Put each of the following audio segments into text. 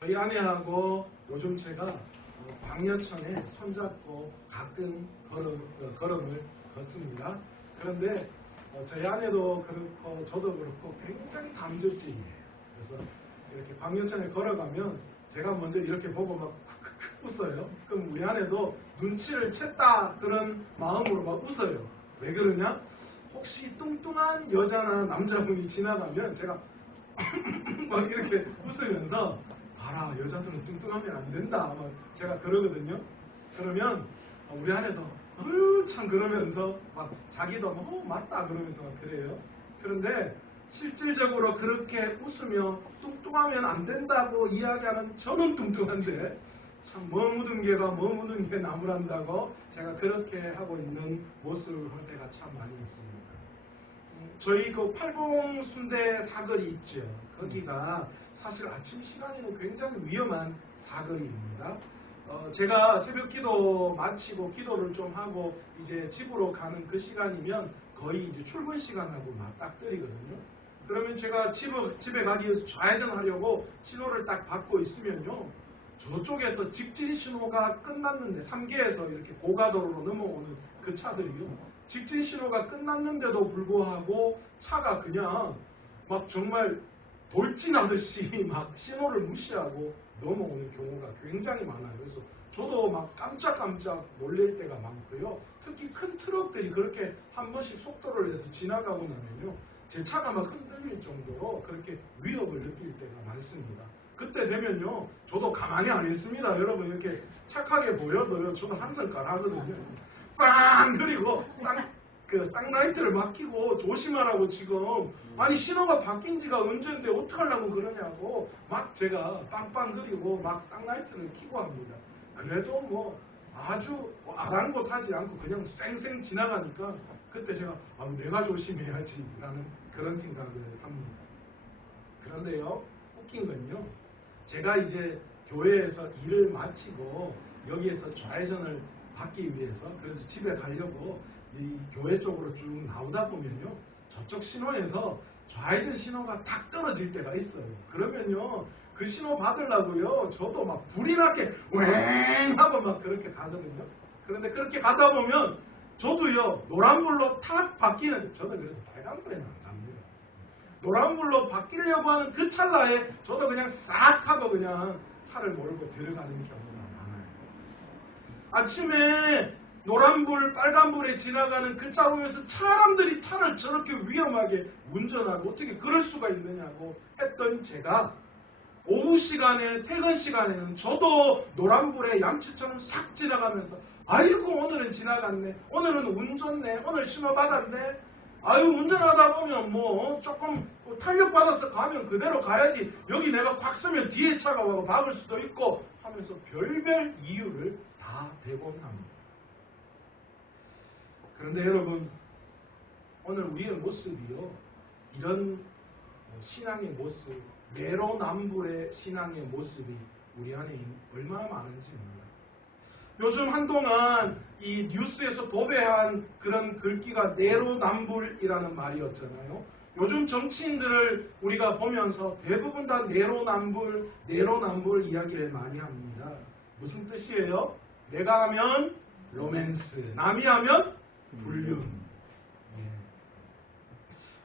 저희 아내하고 요즘 제가 방여천에 손잡고 가끔 걸음을 걷습니다. 그런데 저희 아내도 그렇고 저도 그렇고 굉장히 담즙질이에요. 그래서 이렇게 방여천에 걸어가면 제가 먼저 이렇게 보고 막 웃어요. 그럼 우리 아내도 눈치를 챘다 그런 마음으로 막 웃어요. 왜 그러냐? 혹시 뚱뚱한 여자나 남자분이 지나가면 제가 막 이렇게 웃으면서 봐라, 여자들은 뚱뚱하면 안 된다 막 제가 그러거든요. 그러면 우리 아내도 참 그러면서 막 자기도 맞다 그러면서 막 그래요. 그런데 실질적으로 그렇게 웃으며 뚱뚱하면 안 된다고 이야기하는 저는 뚱뚱한데 참 묻은 개가 묻은 개 나무란다고 제가 그렇게 하고 있는 모습을 볼 때가 참 많이 있습니다. 저희 그 팔봉 순대 사거리 있죠. 거기가 사실 아침 시간에는 굉장히 위험한 사거리입니다. 제가 새벽 기도 마치고 기도를 좀 하고 이제 집으로 가는 그 시간이면 거의 이제 출근 시간하고 맞닥뜨리거든요. 그러면 제가 집에 가기 위해서 좌회전하려고 신호를 딱 받고 있으면요. 저쪽에서 직진 신호가 끝났는데 3개에서 이렇게 고가도로로 넘어오는 그 차들이요. 직진 신호가 끝났는데도 불구하고 차가 그냥 막 정말 돌진하듯이 막 신호를 무시하고 넘어오는 경우가 굉장히 많아요. 그래서 저도 막 깜짝깜짝 놀랄 때가 많고요. 특히 큰 트럭들이 그렇게 한 번씩 속도를 내서 지나가고 나면요. 제 차가 막 흔들릴 정도로 그렇게 위협을 느낄 때가 많습니다. 그때 되면요. 저도 가만히 안 있습니다. 여러분 이렇게 착하게 보여도요. 저도 항상 가라거든요. 빵! 그리고 쌍라이트를 막 켜고 조심하라고 지금 아니 신호가 바뀐 지가 언젠데 어떡하려고 그러냐고 막 제가 빵빵 그리고 막 쌍라이트를 켜고 합니다. 그래도 뭐 아주 아랑곳하지 않고 그냥 쌩쌩 지나가니까 그때 제가 내가 조심해야지 라는 그런 생각을 합니다. 그런데요 웃긴 건요 제가 이제 교회에서 일을 마치고 여기에서 좌회전을 받기 위해서 그래서 집에 가려고 이 교회 쪽으로 쭉 나오다 보면요 저쪽 신호에서 좌회전 신호가 딱 떨어질 때가 있어요. 그러면요 그 신호 받으려고요 저도 막 불이 나게 웽 하고 막 그렇게 가거든요. 그런데 그렇게 가다 보면 저도요 노란불로 탁 바뀌는 저는 그래도 빨간불에는 안 갑니다. 노란불로 바뀌려고 하는 그 찰나에 저도 그냥 싹 하고 그냥 차를 몰고 들어가는 경우가 많아요. 아침에 노란불, 빨간불에 지나가는 그 차 보면서 사람들이 차를 저렇게 위험하게 운전하고 어떻게 그럴 수가 있느냐고 했던 제가 오후 시간에 퇴근 시간에는 저도 노란불에 양치처럼 싹 지나가면서 아이고 오늘은 지나갔네, 오늘은 운 좋네, 오늘 신호 받았네, 아유 운전하다 보면 뭐 조금 탄력 받아서 가면 그대로 가야지 여기 내가 꽉 서면 뒤에 차가 와서 박을 수도 있고 하면서 별별 이유를 다 대곤 합니다. 그런데 여러분 오늘 우리의 모습이요 이런 신앙의 모습 내로남불의 신앙의 모습이 우리 안에 얼마나 많은지 몰라요. 요즘 한동안 이 뉴스에서 도배한 그런 글귀가 내로남불이라는 말이었잖아요. 요즘 정치인들을 우리가 보면서 대부분 다 내로남불 이야기를 많이 합니다. 무슨 뜻이에요? 내가 하면 로맨스, 남이 하면 불륜.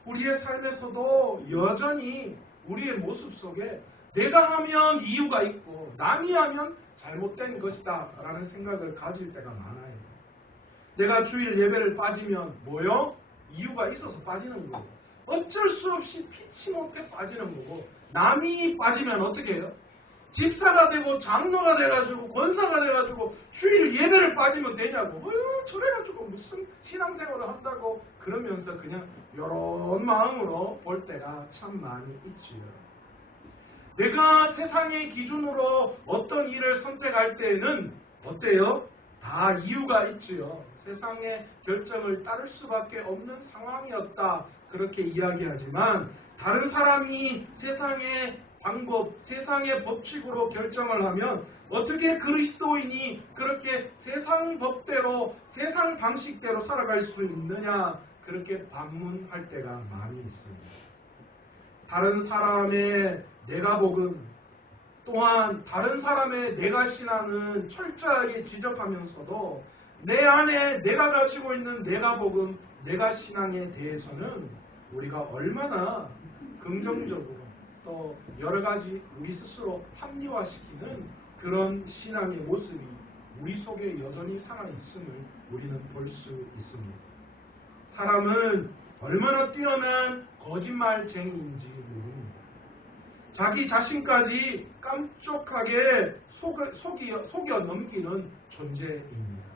우리의 삶에서도 여전히 우리의 모습 속에 내가 하면 이유가 있고 남이 하면 잘못된 것이다 라는 생각을 가질 때가 많아요. 내가 주일 예배를 빠지면 뭐요? 이유가 있어서 빠지는 거고 어쩔 수 없이 피치 못해 빠지는 거고 남이 빠지면 어떻게 해요? 집사가 되고 장로가 돼가지고 권사가 돼가지고 주일 예배를 빠지면 되냐고 저래가지고 무슨 신앙생활을 한다고 그러면서 그냥 이런 마음으로 볼 때가 참 많이 있지요. 내가 세상의 기준으로 어떤 일을 선택할 때에는 어때요? 다 이유가 있지요. 세상의 결정을 따를 수밖에 없는 상황이었다 그렇게 이야기하지만 다른 사람이 세상의 방법, 세상의 법칙으로 결정을 하면 어떻게 그리스도인이 그렇게 세상 법대로 세상 방식대로 살아갈 수 있느냐 그렇게 반문할 때가 많이 있습니다. 다른 사람의 내가 복음, 또한 다른 사람의 내가 신앙은 철저하게 지적하면서도 내 안에 내가 가지고 있는 내가 복음, 내가 신앙에 대해서는 우리가 얼마나 긍정적으로 또 여러 가지 우리 스스로 합리화시키는 그런 신앙의 모습이 우리 속에 여전히 살아있음을 우리는 볼 수 있습니다. 사람은 얼마나 뛰어난 거짓말쟁이인지 모릅니다. 자기 자신까지 깜짝하게 속여 넘기는 존재입니다.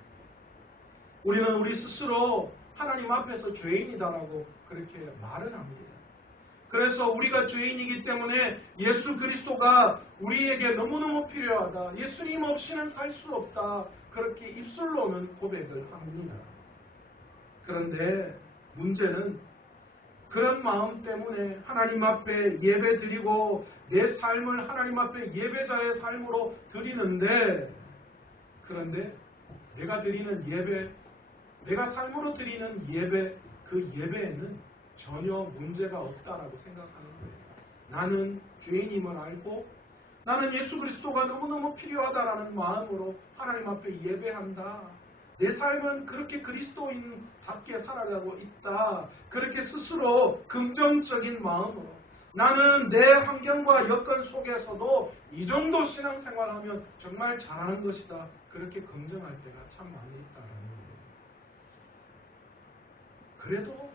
우리는 우리 스스로 하나님 앞에서 죄인이다라고 그렇게 말을 합니다. 그래서 우리가 죄인이기 때문에 예수 그리스도가 우리에게 너무너무 필요하다. 예수님 없이는 살 수 없다. 그렇게 입술로는 고백을 합니다. 그런데 문제는 그런 마음 때문에 하나님 앞에 예배드리고 내 삶을 하나님 앞에 예배자의 삶으로 드리는데, 그런데 내가 드리는 예배, 내가 삶으로 드리는 예배, 그 예배에는 전혀 문제가 없다라고 생각하는 거예요. 나는 죄인임을 알고 나는 예수 그리스도가 너무너무 필요하다라는 마음으로 하나님 앞에 예배한다. 내 삶은 그렇게 그리스도인답게 살아가고 있다. 그렇게 스스로 긍정적인 마음으로 나는 내 환경과 여건 속에서도 이 정도 신앙생활하면 정말 잘하는 것이다. 그렇게 긍정할 때가 참 많이 있다는 거예요. 그래도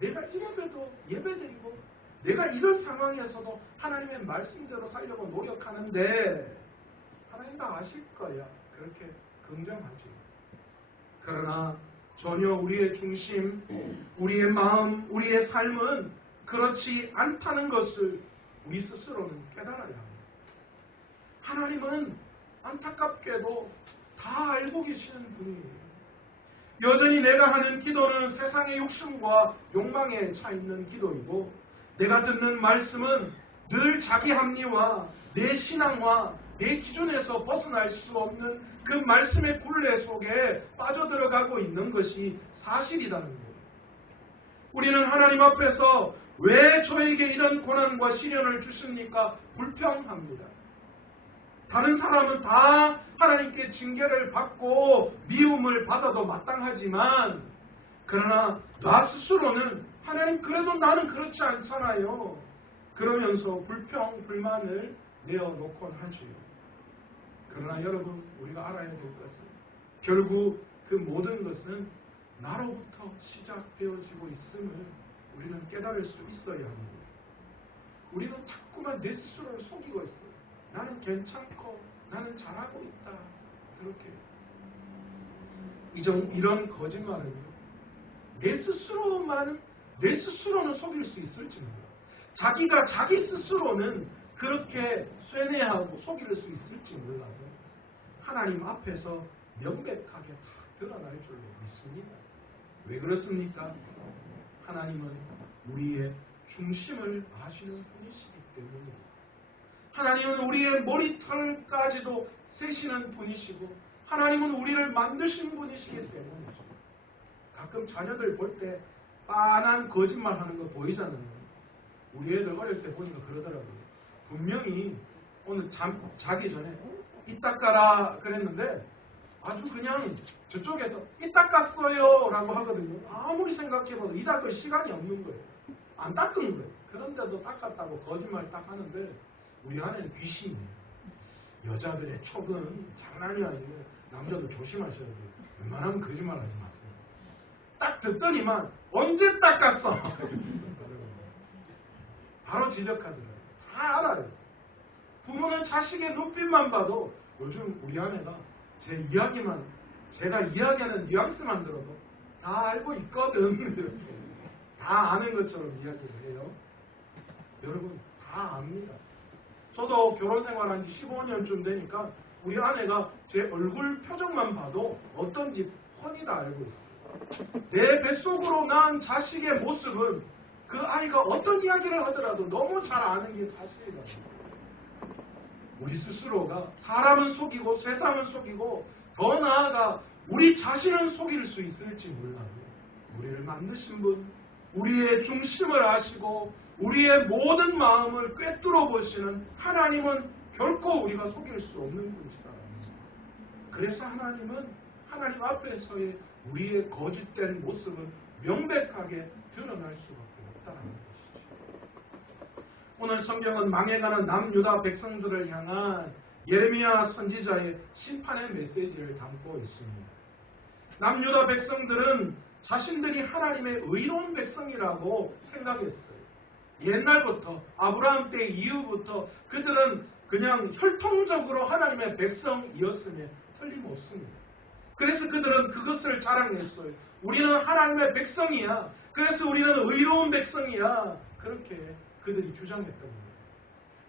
내가 이래봬도 예배드리고 내가 이런 상황에서도 하나님의 말씀대로 살려고 노력하는데 하나님 다 아실 거야. 그렇게 긍정하죠. 그러나 전혀 우리의 중심, 우리의 마음, 우리의 삶은 그렇지 않다는 것을 우리 스스로는 깨달아야 합니다. 하나님은 안타깝게도 다 알고 계시는 분이에요. 여전히 내가 하는 기도는 세상의 욕심과 욕망에 차 있는 기도이고, 내가 듣는 말씀은 늘 자기 합리화, 내 신앙화, 내 기준에서 벗어날 수 없는 그 말씀의 굴레 속에 빠져들어가고 있는 것이 사실이라는 거예요. 우리는 하나님 앞에서 왜 저에게 이런 고난과 시련을 주십니까? 불평합니다. 다른 사람은 다 하나님께 징계를 받고 미움을 받아도 마땅하지만, 그러나 나 스스로는 하나님 그래도 나는 그렇지 않잖아요. 그러면서 불평, 불만을 내어놓곤 하지요. 그러나 여러분, 우리가 알아야 될 것은 결국 그 모든 것은 나로부터 시작되어지고 있음을 우리는 깨달을 수 있어야 합니다. 우리는 자꾸만 내 스스로를 속이고 있어요. 나는 괜찮고 나는 잘하고 있다. 그렇게 이런 거짓말은요, 내 스스로는 속일 수 있을지 몰라. 자기가 자기 스스로는 그렇게 쇠뇌하고 속일 수 있을지 몰라도 하나님 앞에서 명백하게 다 드러날 줄로 믿습니다. 왜 그렇습니까? 하나님은 우리의 중심을 아시는 분이시기 때문입니다. 하나님은 우리의 머리털까지도 세시는 분이시고, 하나님은 우리를 만드신 분이시기 때문이죠. 가끔 자녀들 볼 때 빤한 거짓말하는 거 보이잖아요. 우리 애들 어릴 때 보니까 그러더라고요. 분명히 오늘 자기 전에 이 닦아라 그랬는데 아주 그냥 저쪽에서 이 닦았어요 라고 하거든요. 아무리 생각해봐도 이 닦을 시간이 없는 거예요. 안 닦은 거예요. 그런데도 닦았다고 거짓말 딱 하는데 우리 안에는 귀신이에요. 여자들의 촉은 장난이 아니고 남자도 조심하셔야 돼요. 웬만하면 거짓말 하지 마세요. 딱 듣더니만 언제 닦았어? 바로 지적하더라고요. 다 알아요. 부모는 자식의 눈빛만 봐도 요즘 우리 아내가 제가 이야기하는 뉘앙스만 들어도 다 알고 있거든. 다 아는 것처럼 이야기를 해요. 여러분 다 압니다. 저도 결혼 생활한 지 15년쯤 되니까 우리 아내가 제 얼굴 표정만 봐도 어떤지 훤히 다 알고 있어요. 내 뱃속으로 낳은 자식의 모습은 그 아이가 어떤 이야기를 하더라도 너무 잘 아는 게 사실이다. 우리 스스로가 사람은 속이고 세상은 속이고 더 나아가 우리 자신은 속일 수 있을지 몰라도 우리를 만드신 분, 우리의 중심을 아시고 우리의 모든 마음을 꿰뚫어 보시는 하나님은 결코 우리가 속일 수 없는 분이시다. 그래서 하나님은 하나님 앞에서의 우리의 거짓된 모습은 명백하게 드러날 수밖에 없다는 것이죠. 오늘 성경은 망해가는 남유다 백성들을 향한 예레미야 선지자의 심판의 메시지를 담고 있습니다. 남유다 백성들은 자신들이 하나님의 의로운 백성이라고 생각했어요. 옛날부터 아브라함 때 이후부터 그들은 그냥 혈통적으로 하나님의 백성이었으며 틀림없습니다. 그래서 그들은 그것을 자랑했어요. 우리는 하나님의 백성이야. 그래서 우리는 의로운 백성이야. 그렇게 그들이 주장했던 거예요.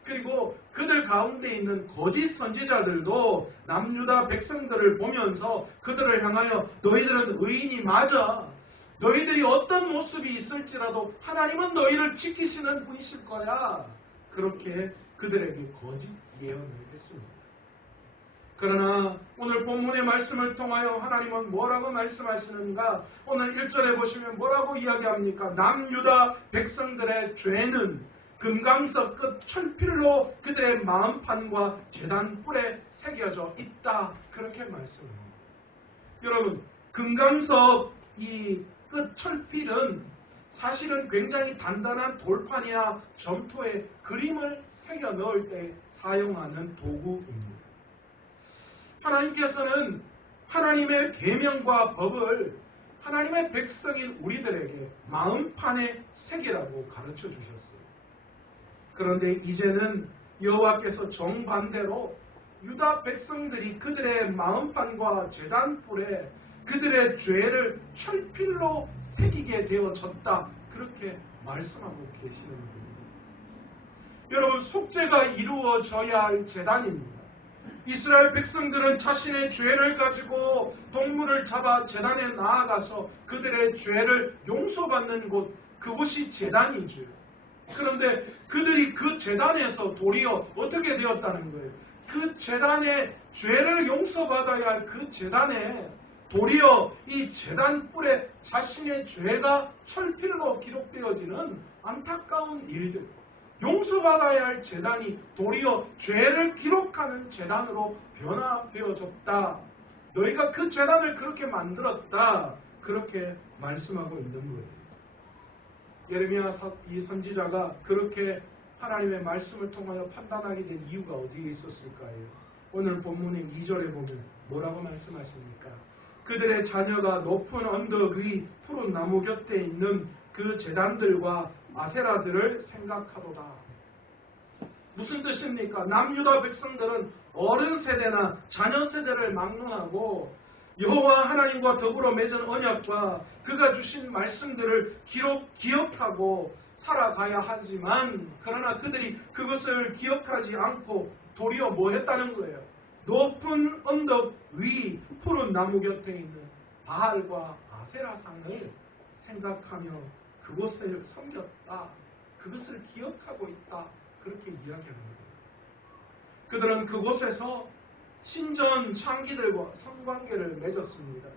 그리고 그들 가운데 있는 거짓 선지자들도 남유다 백성들을 보면서 그들을 향하여 너희들은 의인이 맞아. 너희들이 어떤 모습이 있을지라도 하나님은 너희를 지키시는 분이실 거야. 그렇게 그들에게 거짓 예언을 했습니다. 그러나 오늘 본문의 말씀을 통하여 하나님은 뭐라고 말씀하시는가? 오늘 1절에 보시면 뭐라고 이야기합니까? 남유다 백성들의 죄는 금강석 끝 철필로 그들의 마음판과 제단 뿔에 새겨져 있다. 그렇게 말씀합니다. 여러분, 금강석 이 끝 철필은 사실은 굉장히 단단한 돌판이나 점토에 그림을 새겨 넣을 때 사용하는 도구입니다. 하나님께서는 하나님의 계명과 법을 하나님의 백성인 우리들에게 마음판에 새기라고 가르쳐 주셨어요. 그런데 이제는 여호와께서 정반대로 유다 백성들이 그들의 마음판과 제단불에 그들의 죄를 철필로 새기게 되어졌다. 그렇게 말씀하고 계시는 겁니다. 여러분, 속죄가 이루어져야 할 제단입니다. 이스라엘 백성들은 자신의 죄를 가지고 동물을 잡아 제단에 나아가서 그들의 죄를 용서받는 곳, 그곳이 제단이죠. 그런데 그들이 그 제단에서 도리어 어떻게 되었다는 거예요? 그 제단에 죄를 용서받아야 할 그 제단에 도리어 이 제단 뿔에 자신의 죄가 철필로 기록되어지는 안타까운 일들, 용서받아야 할 제단이 도리어 죄를 기록하는 제단으로 변화되어졌다. 너희가 그 제단을 그렇게 만들었다. 그렇게 말씀하고 있는 거예요. 예레미야 이 선지자가 그렇게 하나님의 말씀을 통하여 판단하게 된 이유가 어디에 있었을까요? 오늘 본문의 2절에 보면 뭐라고 말씀하십니까? 그들의 자녀가 높은 언덕 위 푸른 나무 곁에 있는 그 제단들과 아세라들을 생각하도다. 무슨 뜻입니까? 남유다 백성들은 어른 세대나 자녀 세대를 막론하고 여호와 하나님과 더불어 맺은 언약과 그가 주신 말씀들을 기억하고 살아가야 하지만 그러나 그들이 그것을 기억하지 않고 도리어 뭐 했다는 거예요? 높은 언덕 위 푸른 나무 곁에 있는 바알과 아세라상을 생각하며 그곳을 섬겼다. 그것을 기억하고 있다. 그렇게 이야기합니다. 그들은 그곳에서 신전 창기들과 성관계를 맺었습니다.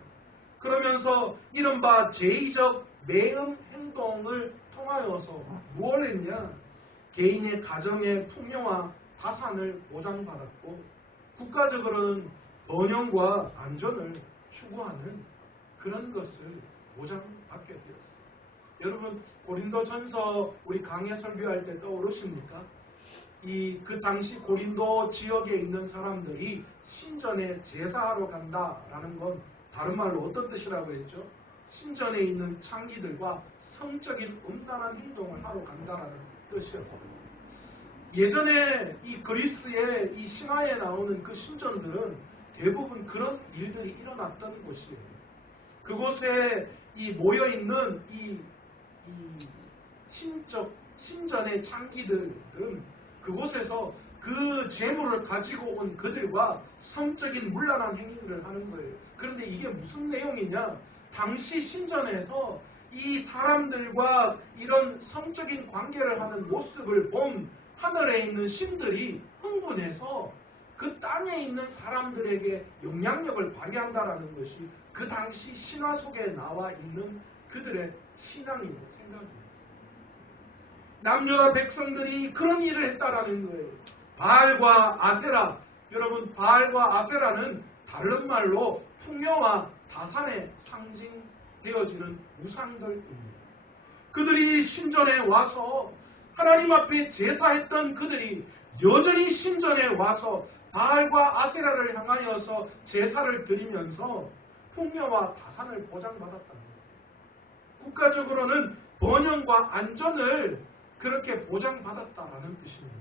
그러면서 이른바 제의적 매음 행동을 통하여서 무엇을 했냐? 개인의 가정의 풍요와 다산을 보장받았고 국가적으로는 번영과 안전을 추구하는 그런 것을 보장받게 되었습니다. 여러분, 고린도전서 우리 강해 설교할 때 떠오르십니까? 그 당시 고린도 지역에 있는 사람들이 신전에 제사하러 간다라는 건 다른 말로 어떤 뜻이라고 했죠? 신전에 있는 창기들과 성적인 음란한 행동을 하러 간다라는 뜻이었어요. 예전에 이 그리스의 이 신화에 나오는 그 신전들은 대부분 그런 일들이 일어났던 곳이에요. 그곳에 이 모여있는 이 신전의 창기들은 그곳에서 그 재물을 가지고 온 그들과 성적인 문란한 행위를 하는 거예요. 그런데 이게 무슨 내용이냐? 당시 신전에서 이 사람들과 이런 성적인 관계를 하는 모습을 본 하늘에 있는 신들이 흥분해서 그 땅에 있는 사람들에게 영향력을 발휘한다라는 것이 그 당시 신화 속에 나와 있는 그들의 신앙이고 생각입니다. 남유다 백성들이 그런 일을 했다라는 거예요. 바알과 아세라, 여러분 바알과 아세라는 다른 말로 풍요와 다산의 상징되어지는 우상들입니다. 그들이 신전에 와서 하나님 앞에 제사했던 그들이 여전히 신전에 와서 바알과 아세라를 향하여서 제사를 드리면서 풍요와 다산을 보장받았다는 거예요. 국가적으로는 번영과 안전을 그렇게 보장받았다라는 뜻입니다.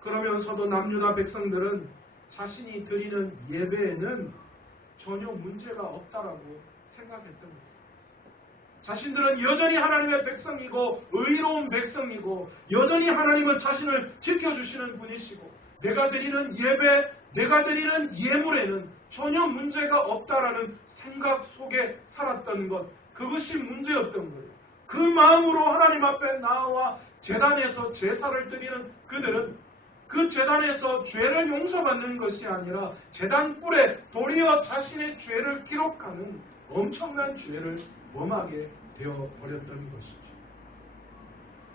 그러면서도 남유다 백성들은 자신이 드리는 예배에는 전혀 문제가 없다라고 생각했던 거예요. 자신들은 여전히 하나님의 백성이고 의로운 백성이고 여전히 하나님은 자신을 지켜주시는 분이시고 내가 드리는 예배, 내가 드리는 예물에는 전혀 문제가 없다라는 생각 속에 살았던 것, 그것이 문제였던 거예요. 그 마음으로 하나님 앞에 나와 제단에서 제사를 드리는 그들은 그 제단에서 죄를 용서받는 것이 아니라 제단 뿔에 도리어 자신의 죄를 기록하는 엄청난 죄를 범하게 되어버렸던 것이죠.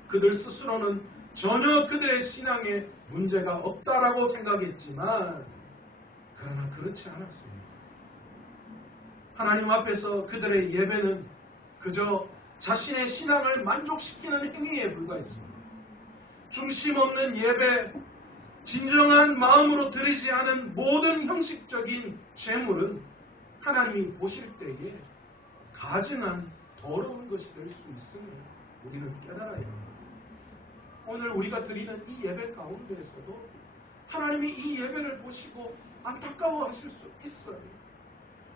그들 스스로는 전혀 그들의 신앙에 문제가 없다라고 생각했지만 그러나 그렇지 않았습니다. 하나님 앞에서 그들의 예배는 그저 자신의 신앙을 만족시키는 행위에 불과했습니다. 중심 없는 예배, 진정한 마음으로 드리지 않은 모든 형식적인 제물은 하나님이 보실 때에 가증한 더러운 것이 될 수 있음을 우리는 깨달아야 합니다. 오늘 우리가 드리는 이 예배 가운데에서도 하나님이 이 예배를 보시고 안타까워하실 수 있어요.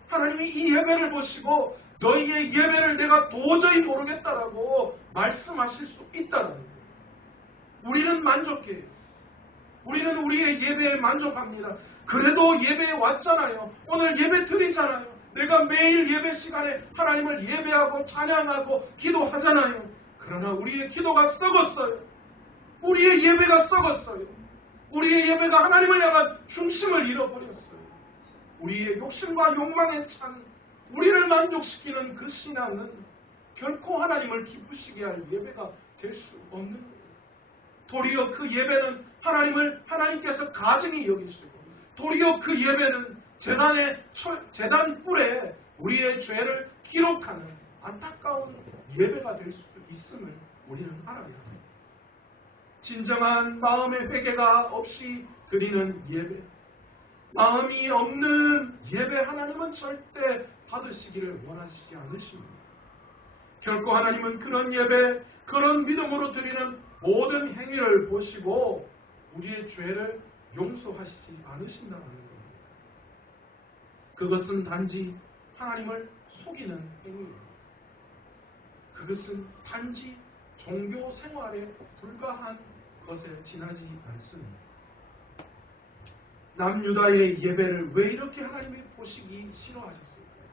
하나님이 이 예배를 보시고 너희의 예배를 내가 도저히 모르겠다라고 말씀하실 수 있다는 거예요. 우리는 만족해요. 우리는 우리의 예배에 만족합니다. 그래도 예배에 왔잖아요. 오늘 예배 드리잖아요. 내가 매일 예배 시간에 하나님을 예배하고 찬양하고 기도하잖아요. 그러나 우리의 기도가 썩었어요. 우리의 예배가 썩었어요. 우리의 예배가 하나님을 향한 중심을 잃어버렸어요. 우리의 욕심과 욕망에 찬 우리를 만족시키는 그 신앙은 결코 하나님을 기쁘시게 할 예배가 될 수 없는 거예요. 도리어 그 예배는 하나님께서 가증히 여기시고 도리어 그 예배는 제단 뿔에 우리의 죄를 기록하는 안타까운 예배가 될 수 있음을 우리는 알아야 합니다. 진정한 마음의 회개가 없이 드리는 예배, 마음이 없는 예배 하나님은 절대 받으시기를 원하시지 않으십니다. 결코 하나님은 그런 예배, 그런 믿음으로 드리는 모든 행위를 보시고 우리의 죄를 용서하시지 않으신다는 겁니다. 그것은 단지 하나님을 속이는 행위입니다. 그것은 단지 종교 생활에 불과한 것에 지나지 않습니다. 남유다의 예배를 왜 이렇게 하나님이 보시기 싫어하셨을까요?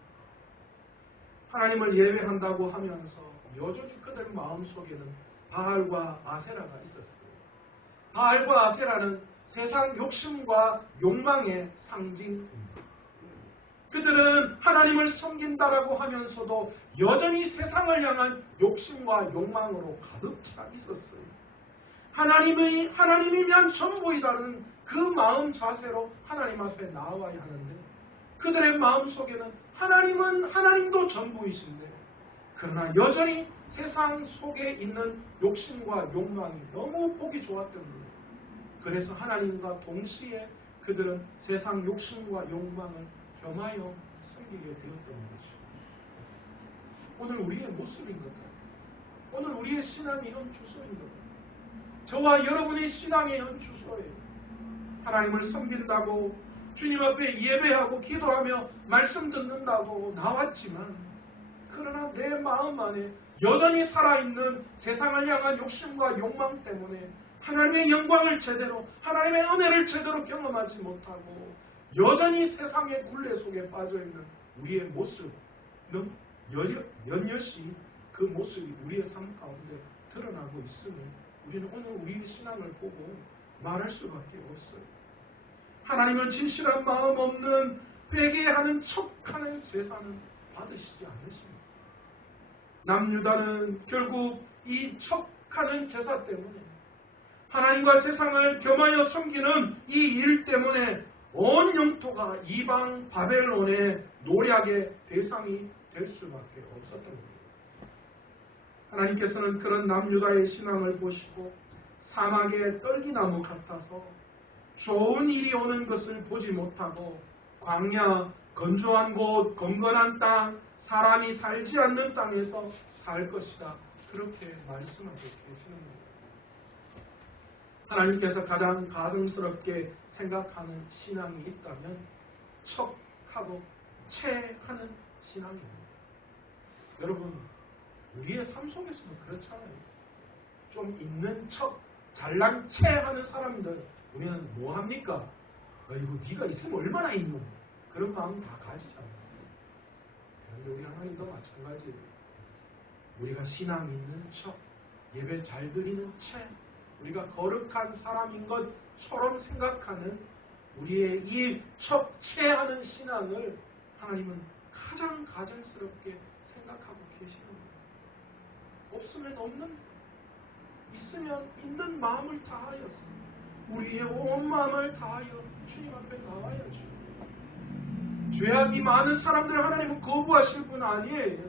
하나님을 예배한다고 하면서 여전히 그들 마음속에는 바알과 아세라가 있었어요. 바알과 아세라는 세상 욕심과 욕망의 상징입니다. 그들은 하나님을 섬긴다라고 하면서도 여전히 세상을 향한 욕심과 욕망으로 가득 차 있었어요. 하나님이면 전부이라는 그 마음 자세로 하나님 앞에 나와야 하는데 그들의 마음속에는 하나님도 전부이신데 그러나 여전히 세상 속에 있는 욕심과 욕망이 너무 보기 좋았던 거예요. 그래서 하나님과 동시에 그들은 세상 욕심과 욕망을 겸하여 섬기게 되었던 것이죠. 오늘 우리의 모습인 것 같아요. 오늘 우리의 신앙이 이런 주소인 것 같아요. 저와 여러분의 신앙의 이런 주소예요. 하나님을 섬긴다고 주님 앞에 예배하고 기도하며 말씀 듣는다고 나왔지만 그러나 내 마음 안에 여전히 살아있는 세상을 향한 욕심과 욕망 때문에 하나님의 영광을 제대로 하나님의 은혜를 제대로 경험하지 못하고 여전히 세상의 굴레 속에 빠져있는 우리의 모습은 연여시 그 모습이 우리의 삶 가운데 드러나고 있음을 우리는 오늘 우리의 신앙을 보고 말할 수밖에 없어요. 하나님은 진실한 마음 없는 회개하는 척하는 제사는 받으시지 않으십니다. 남유다는 결국 이 척하는 제사 때문에 하나님과 세상을 겸하여 섬기는 이 일 때문에 온 영토가 이방 바벨론의 노략의 대상이 될 수밖에 없었던 겁니다. 하나님께서는 그런 남유다의 신앙을 보시고 사막의 떨기나무 같아서 좋은 일이 오는 것을 보지 못하고 광야, 건조한 곳, 건건한 땅, 사람이 살지 않는 땅에서 살 것이다. 그렇게 말씀하고 계시는 겁니다. 하나님께서 가장 가증스럽게 생각하는 신앙이 있다면 척하고 체하는 신앙입니다. 여러분, 우리의 삶 속에서도 그렇잖아요. 좀 있는 척, 잘난 체하는 사람들 우리는 뭐합니까? 아이고 네가 있으면 얼마나 있노? 그런 마음 다 가지잖아요. 그런데 우리 하나님도 마찬가지예요. 우리가 신앙 있는 척, 예배 잘 드리는 채, 우리가 거룩한 사람인 것처럼 생각하는 우리의 이 척체하는 신앙을 하나님은 가장 가증스럽게 생각하고 계시는 거예요. 없으면 없는, 있으면 있는 마음을 다하여서 우리의 온 마음을 다하여 주님 앞에 나와야죠. 죄악이 많은 사람들 하나님은 거부하실 분 아니에요.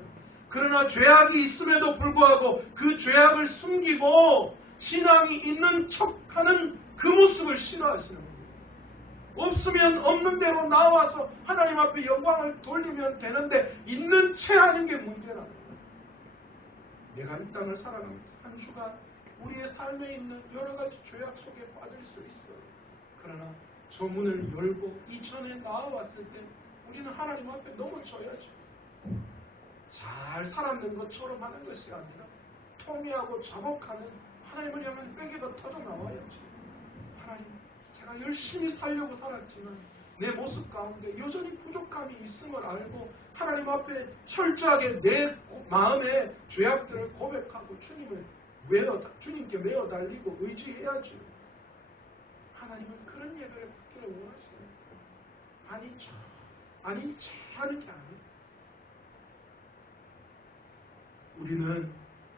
그러나 죄악이 있음에도 불구하고 그 죄악을 숨기고 신앙이 있는 척하는 그 모습을 싫어하시는 거예요. 없으면 없는 대로 나와서 하나님 앞에 영광을 돌리면 되는데 있는 채 하는 게 문제라는 거예요. 내가 이 땅을 살아가면서 한 주간 우리의 삶에 있는 여러 가지 죄악 속에 빠질 수 있어요. 그러나 저 문을 열고 이전에 나와왔을 때 우리는 하나님 앞에 넘어져야죠. 잘 살았는 것처럼 하는 것이 아니라 통회하고 자복하는 하나님을 향한 뼈가 터져 나와야죠. 하나님, 제가 열심히 살려고 살았지만 내 모습 가운데 여전히 부족함이 있음을 알고 하나님 앞에 철저하게 내 마음의 죄악들을 고백하고 주님께 메어 달리고 의지해야죠. 하나님은 그런 예배를 받기를 원하시는 아니 하는 게 아니에요. 우리는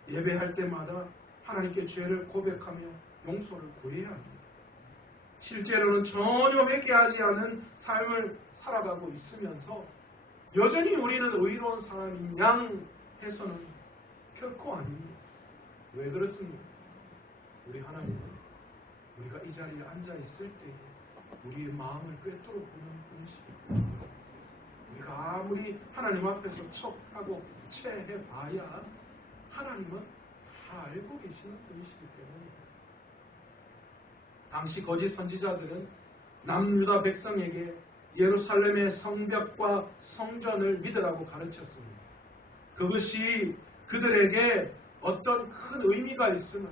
예배할 때마다 하나님께 죄를 고백하며 용서를 구해야 합니다. 실제로는 전혀 회개하지 않은 삶을 살아가고 있으면서 여전히 우리는 의로운 사람인 양 해서는 결코 아닙니다. 왜 그렇습니까? 우리 하나님은 우리가 이 자리에 앉아 있을 때 우리의 마음을 꿰뚫어 보는 분이십니다. 우리가 아무리 하나님 앞에서 척하고 체해봐야 하나님은 다 알고 계시는 분이시기 때문입니다. 당시 거짓 선지자들은 남유다 백성에게 예루살렘의 성벽과 성전을 믿으라고 가르쳤습니다. 그것이 그들에게 어떤 큰 의미가 있으면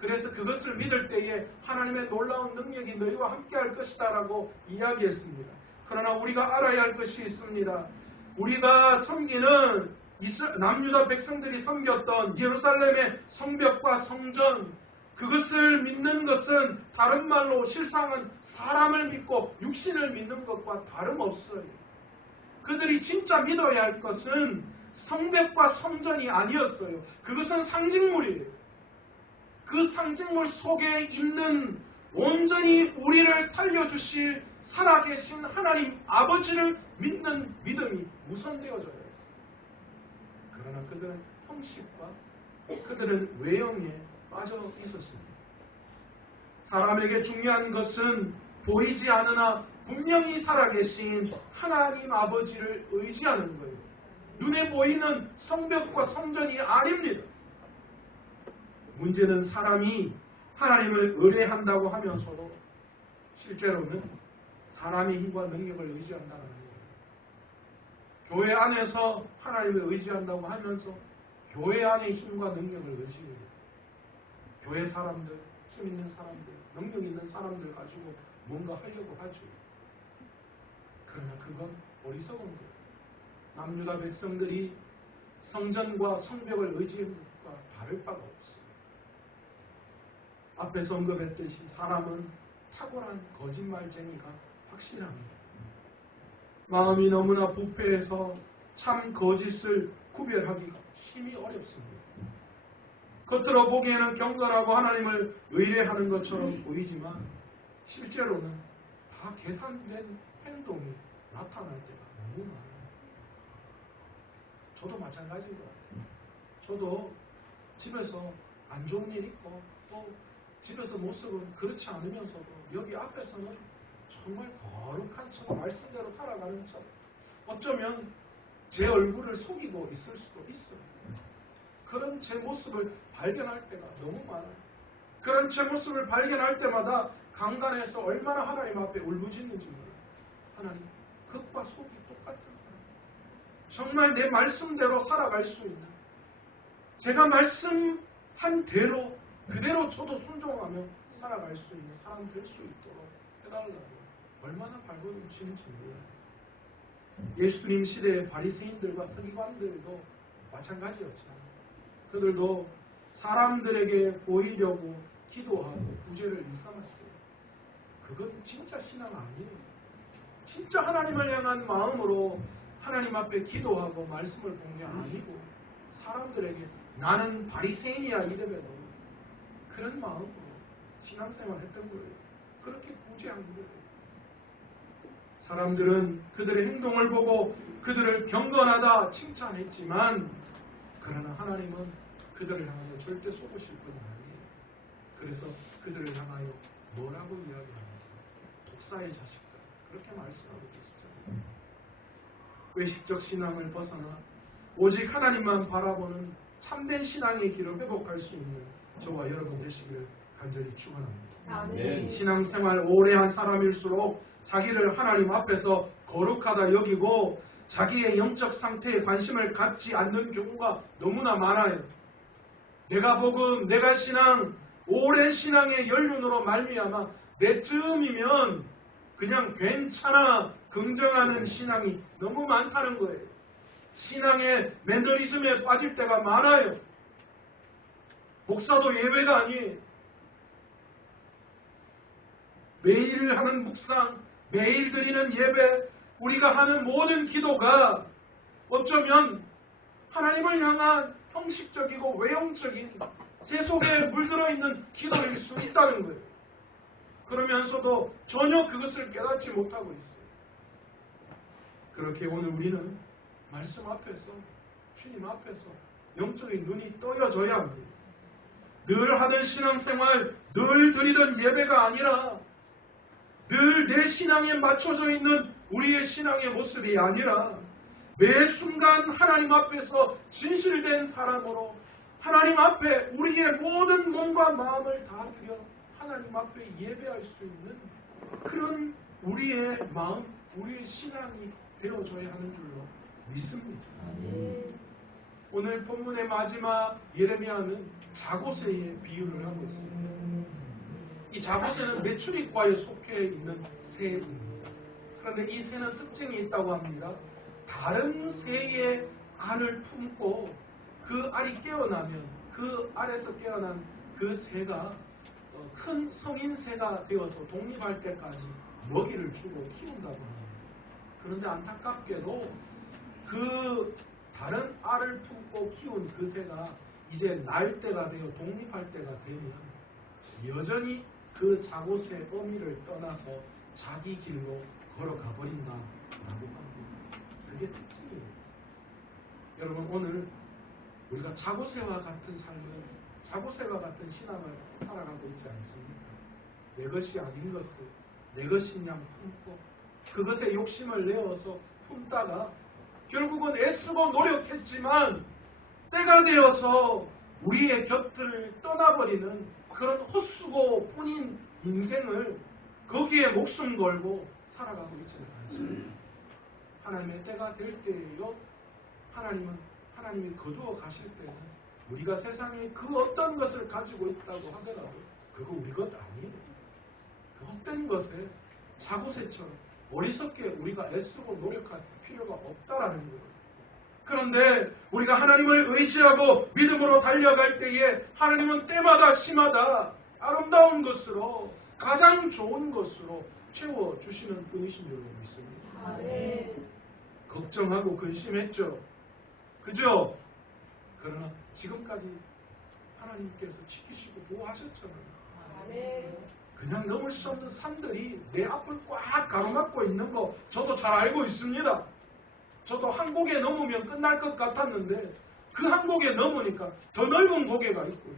그래서 그것을 믿을 때에 하나님의 놀라운 능력이 너희와 함께할 것이다 라고 이야기했습니다. 그러나 우리가 알아야 할 것이 있습니다. 우리가 섬기는 남유다 백성들이 섬겼던 예루살렘의 성벽과 성전, 그것을 믿는 것은 다른 말로 실상은 사람을 믿고 육신을 믿는 것과 다름없어요. 그들이 진짜 믿어야 할 것은 성벽과 성전이 아니었어요. 그것은 상징물이에요. 그 상징물 속에 있는 온전히 우리를 살려주실 살아계신 하나님 아버지를 믿는 믿음이 우선되어져야 했어요. 그러나 그들은 형식과 그들은 외형에 빠져 있었습니다. 사람에게 중요한 것은 보이지 않으나 분명히 살아계신 하나님 아버지를 의지하는 거예요. 눈에 보이는 성벽과 성전이 아닙니다. 문제는 사람이 하나님을 의뢰한다고 하면서도 실제로는 사람의 힘과 능력을 의지한다는 거예요. 교회 안에서 하나님을 의지한다고 하면서 교회 안의 힘과 능력을 의지해요. 교회 사람들, 힘 있는 사람들, 능력 있는 사람들 가지고 뭔가 하려고 하죠. 그러나 그건 어리석은 거예요. 남유다 백성들이 성전과 성벽을 의지한 것과 다를 바가 없어요. 앞에서 언급했듯이 사람은 탁월한 거짓말쟁이가 확실합니다. 마음이 너무나 부패해서 참 거짓을 구별하기가 힘이 어렵습니다. 겉으로 보기에는 경건하고 하나님을 의뢰하는 것처럼 보이지만 실제로는 다 계산된 행동이 나타날 때가 너무 많아요. 저도 마찬가지인 것 같아요. 저도 집에서 안 좋은 일 있고 또 집에서 모습은 그렇지 않으면서도 여기 앞에서는 정말 거룩한 척 말씀대로 살아가는 척 어쩌면 제 얼굴을 속이고 있을 수도 있어요. 그런 제 모습을 발견할 때가 너무 많아요. 그런 제 모습을 발견할 때마다 강단에서 얼마나 하나님 앞에 울부짖는지 몰라요. 하나님, 겉과 속이 똑같은 사람. 정말 내 말씀대로 살아갈 수 있는, 제가 말씀한 대로 그대로 저도 순종하며 살아갈 수 있는 사람 될 수 있도록 해달라고 얼마나 발버둥치는지 몰라요. 예수님 시대의 바리새인들과 서기관들도 마찬가지였죠. 그들도 사람들에게 보이려고 기도하고 구제를 일삼았어요. 그건 진짜 신앙 아니에요. 진짜 하나님을 향한 마음으로 하나님 앞에 기도하고 말씀을 본 게 아니고 사람들에게 나는 바리새인이야 이래봬도 그런 마음으로 신앙생활 했던 거예요. 그렇게 구제한 거예요. 사람들은 그들의 행동을 보고 그들을 경건하다 칭찬했지만 그러나 하나님은 그들을 향하여 절대 속으실 분이 아니에요. 그래서 그들을 향하여 뭐라고 이야기합니까? 독사의 자식들. 그렇게 말씀하고 계시잖아요. 외식적 신앙을 벗어나 오직 하나님만 바라보는 참된 신앙의 길을 회복할 수 있는 저와 여러분 되시기를 간절히 축원합니다. 네. 신앙생활 오래 한 사람일수록 자기를 하나님 앞에서 거룩하다 여기고 자기의 영적 상태에 관심을 갖지 않는 경우가 너무나 많아요. 내가 복음, 내가 신앙, 오랜 신앙의 연륜으로 말미암아 내쯤이면 그냥 괜찮아 긍정하는 신앙이 너무 많다는 거예요. 신앙의 매너리즘에 빠질 때가 많아요. 목사도 예외가 아니에요. 매일 하는 묵상, 매일 드리는 예배, 우리가 하는 모든 기도가 어쩌면 하나님을 향한 형식적이고 외형적인 세속에 물들어 있는 기도일 수 있다는 거예요. 그러면서도 전혀 그것을 깨닫지 못하고 있어요. 그렇게 오늘 우리는 말씀 앞에서, 주님 앞에서 영적인 눈이 떠여져야 합니다. 늘 하던 신앙생활, 늘 드리던 예배가 아니라 늘 내 신앙에 맞춰져 있는 우리의 신앙의 모습이 아니라 매 순간 하나님 앞에서 진실된 사람으로 하나님 앞에 우리의 모든 몸과 마음을 다 드려 하나님 앞에 예배할 수 있는 그런 우리의 마음, 우리의 신앙이 되어져야 하는 줄로 믿습니다. 오늘 본문의 마지막 예레미야는 자고새의 비유를 하고 있습니다. 이 자고새는 메추리과에 속해 있는 새입니다. 그런데 이 새는 특징이 있다고 합니다. 다른 새의 알을 품고 그 알이 깨어나면 그 알에서 깨어난 그 새가 큰 성인 새가 되어서 독립할 때까지 먹이를 주고 키운다고 합니다. 그런데 안타깝게도 그 다른 알을 품고 키운 그 새가 이제 날 때가 되어 독립할 때가 되면 여전히 그 자고새 어미를 떠나서 자기 길로 걸어가 버린다라고 합니다. 그게 특징이에요. 여러분 오늘 우리가 자고새와 같은 삶을, 자고새와 같은 신앙을 살아가고 있지 않습니까? 내 것이 아닌 것을 내 것인 양 품고 그것에 욕심을 내어서 품다가 결국은 애쓰고 노력했지만 때가 되어서 우리의 곁을 떠나버리는 그런 헛수고 뿐인 인생을 거기에 목숨 걸고 살아가고 있지는 않습니다. 하나님의 때가 될 때에요. 하나님이 거두어 가실 때는 우리가 세상에 그 어떤 것을 가지고 있다고 하더라도 그거 우리 것 아니에요. 그 헛된 것에 자고새처럼 어리석게 우리가 애쓰고 노력할 필요가 없다라는 거예요. 그런데 우리가 하나님을 의지하고 믿음으로 달려갈 때에 하나님은 때마다 심하다 아름다운 것으로 가장 좋은 것으로 채워주시는 분이신 줄 믿습니다. 네. 걱정하고 근심했죠. 그죠? 그러나 지금까지 하나님께서 지키시고 보호하셨잖아요. 아멘. 그냥 넘을 수 없는 산들이 내 앞을 꽉 가로막고 있는 거 저도 잘 알고 있습니다. 저도 한 고개 넘으면 끝날 것 같았는데 그 한 고개 넘으니까 더 넓은 고개가 있고요.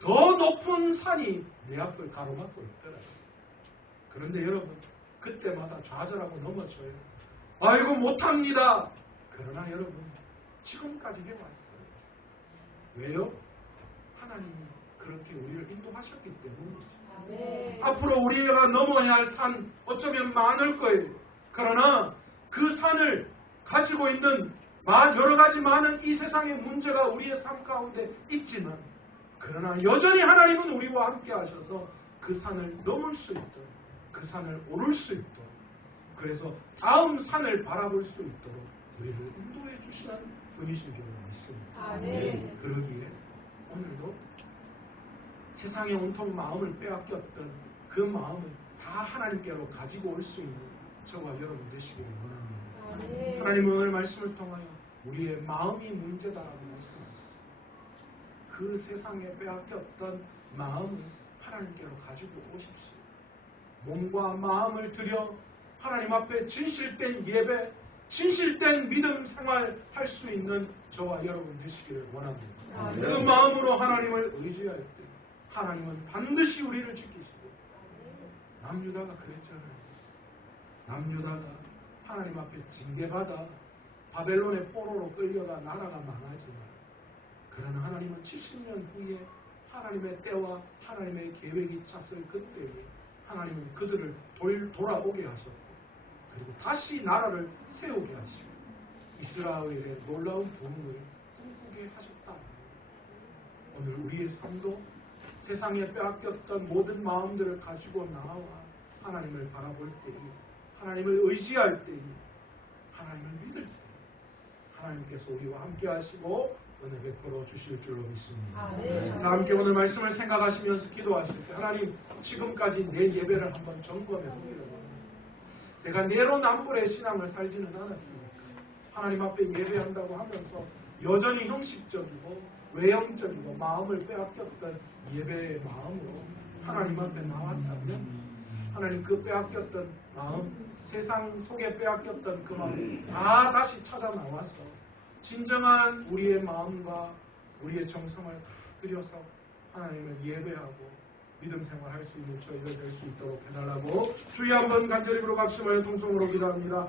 더 높은 산이 내 앞을 가로막고 있더라고요. 그런데 여러분 그때마다 좌절하고 넘어져요. 아이고 못합니다. 그러나 여러분 지금까지 해왔어요. 왜요? 하나님이 그렇게 우리를 인도하셨기 때문이죠. 아멘. 앞으로 우리가 넘어야 할 산 어쩌면 많을 거예요. 그러나 그 산을 가지고 있는 여러 가지 많은 이 세상의 문제가 우리의 삶 가운데 있지만 그러나 여전히 하나님은 우리와 함께 하셔서 그 산을 넘을 수 있도록 그 산을 오를 수 있도록 그래서 다음 산을 바라볼 수 있도록 우리를 인도해 주시는 분이신 줄 믿습니다. 아멘. 그러기에 오늘도 세상에 온통 마음을 빼앗겼던 그 마음을 다 하나님께로 가지고 올 수 있는 저와 여러분 되시기를 원합니다. 아멘. 하나님은 오늘 말씀을 통하여 우리의 마음이 문제다라고 말씀하셨습니다. 그 세상에 빼앗겼던 마음을 하나님께로 가지고 오십시오. 몸과 마음을 들여 하나님 앞에 진실된 예배, 진실된 믿음 생활 할 수 있는 저와 여러분 되시기를 원합니다. 아멘. 그 마음으로 하나님을 의지할 때 하나님은 반드시 우리를 지키시고 남유다가 그랬잖아요. 남유다가 하나님 앞에 징계받아 바벨론의 포로로 끌려가 나라가 망하지만 그러나 하나님은 70년 후에 하나님의 때와 하나님의 계획이 찼을 그때에 하나님은 그들을 돌아오게 하셨고 그리고 다시 나라를 세우게 하시고 이스라엘의 놀라운 부흥을 꿈꾸게 하셨다. 오늘 우리의 삶도 세상에 빼앗겼던 모든 마음들을 가지고 나와 하나님을 바라볼 때에 하나님을 의지할 때에 하나님을 믿을 때 하나님께서 우리와 함께 하시고 은혜 베풀어 주실 줄로 믿습니다. 아멘. 다 함께 오늘 말씀을 생각하시면서 기도하실 때 하나님 지금까지 내 예배를 한번 점검해 보기를 원합니다. 내가 내로남불의 신앙을 살지는 않았습니까? 하나님 앞에 예배한다고 하면서 여전히 형식적이고 외형적이고 마음을 빼앗겼던 예배의 마음으로 하나님 앞에 나왔다면 하나님 그 빼앗겼던 마음 세상 속에 빼앗겼던 그 마음 다 다시 찾아 나와서 진정한 우리의 마음과 우리의 정성을 다 들여서 하나님을 예배하고 믿음 생활할 수 있는 저희가 될 수 있도록 해달라고 주여 한번 간절히 부르고 박수하여 통성으로 기도합니다.